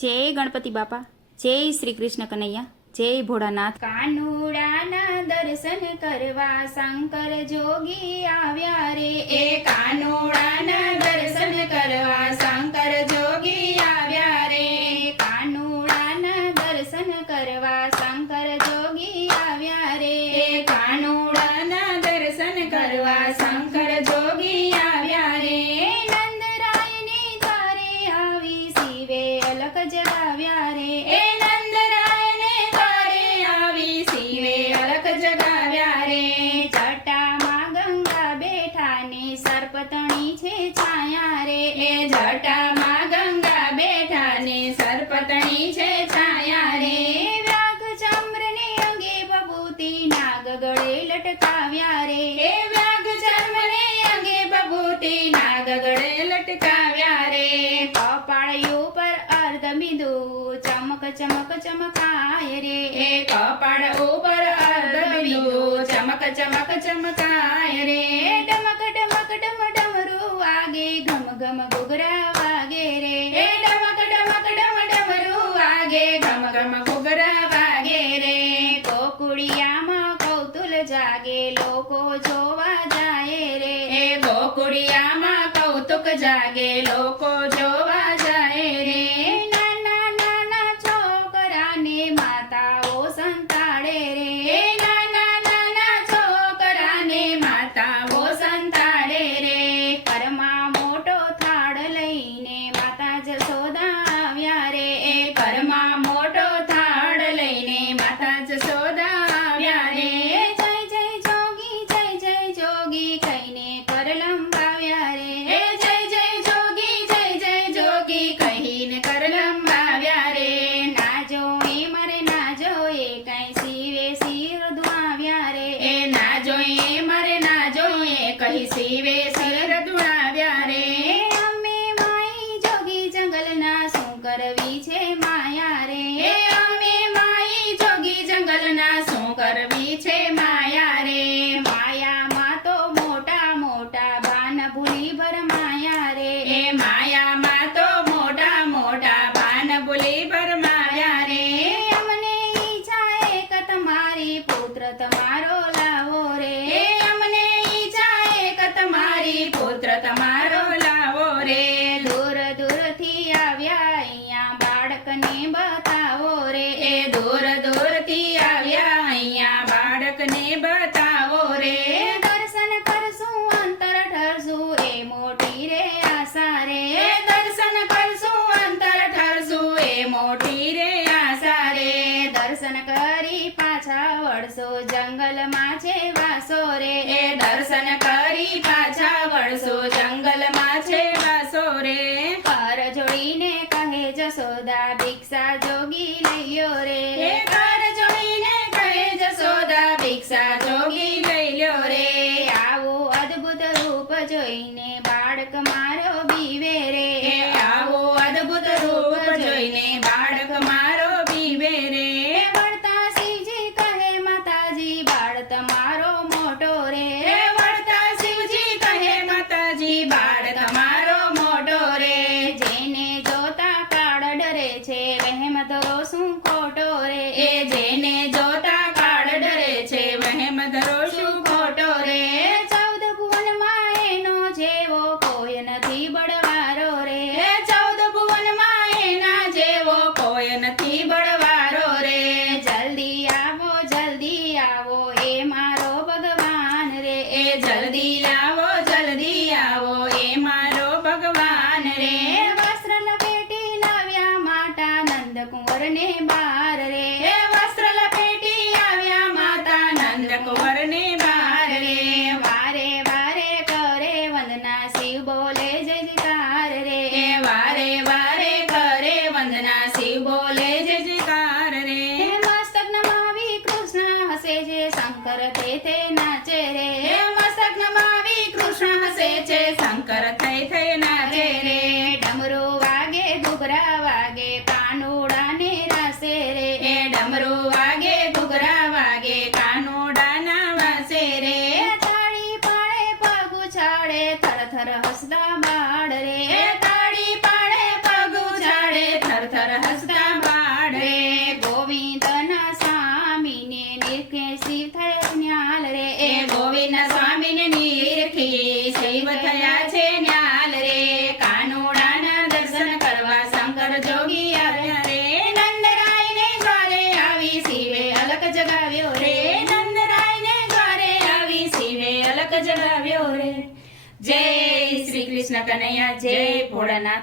જય ગણપતિ બાપા, જય શ્રી કૃષ્ણ કનૈયા, જય ભોળાનાથ. કાનુડાના દર્શન કરવા શંકર જોગી આવ્યા રે. એ કાનુડાના દર્શન કરવા શંકર જોગી આવ્યા રે. લટકાવ્યા રે કપાળ ઉપર અર્ધબિંદુ ચમક ચમક ચમકાય રે. એ કપાળ ઉપર અર્ધબિંદુ ચમક ચમક ચમકાય રે. ડમક ડમક, ડમ, ડમરુ વાગે ઘમ ઘમ ઘોઘરા વાગે રે. એ ડમક ડમક, ડમ, ડમરુ વાગે ઘમ ઘમ ઘોઘરા વાગે રે. કોકુડિયામાં કૌતુલ જાગે, લોકો જોવા જાય રે. એ કોકુડિયામાં જાગે લોકો જો વળસો જંગલમાં છે વાસો રે. એ દર્શન કરી પાછા વળસો જંગલમાં છે વાસો રે. કર જોઈને કહે જસોદા ભિક્ષા જોગી લઈ રે. એ કર જોડીને કહે જસોદા ભિક્ષા જોગી લઈ રે. આવો અદ્ભુત રૂપ જોઈને બાળકમાં ધરો શું ખોટો રે? એ જેને જો નંદકુંવર ને બાર રે. વસ્ત્ર લપેટી આવ્યા માતા નંદકુંવર ને બાર રે. વારે વારે કરે વંદના શિવ બોલે જય જયકાર રે. વારે વારે કરે વંદના શિવ બોલે જય જયકાર રે. મસ્તક નમાવી કૃષ્ણ હસે જે શંકર તે તે નાચે રે. મસ્તક નમાવી કૃષ્ણ હસે છે, શંકર થઈ થઈ ಸಮರೂವಾಗಿ કૃષ્ણ કનૈયા જય ભોળાનાથ.